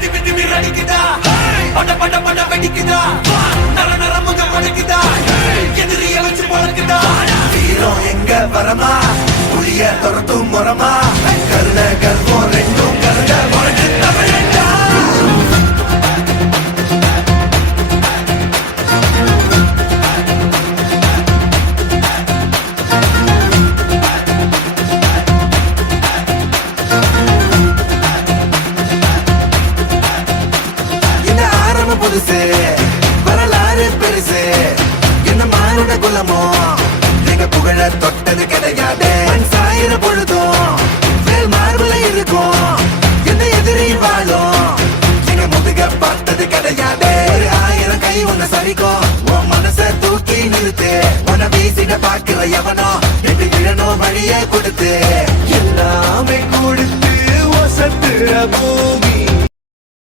அடிக்குதா பட பட பட வெடிக்குதா நர நர முக உடைக்குதா எதிரிய வச்சு பழக்குதா வீரம் எங்க வரமா புளிய துரத்தும் முறமா கருண கர்வம் ரெண்டும் கருண உனக்கு தமிழண்டா வரலாறு பெருசு என்ன மானுட குலமோ நீங்க புகழ தொட்டது கிடையாது சாயிர பொழுதும் வேல் மார்புல இருக்கும் என்ன எதிரி வாழும் நீங்க முதுக பார்த்தது கிடையாது 1000 கை உன்னை சரிக்கும் உன் மனச தூக்கி நிறுத்து உன வீசிட பாக்குற எவனோ எட்டு விழனோ வழிய கொடுத்து எல்லாமே கொடுத்து வசத்துற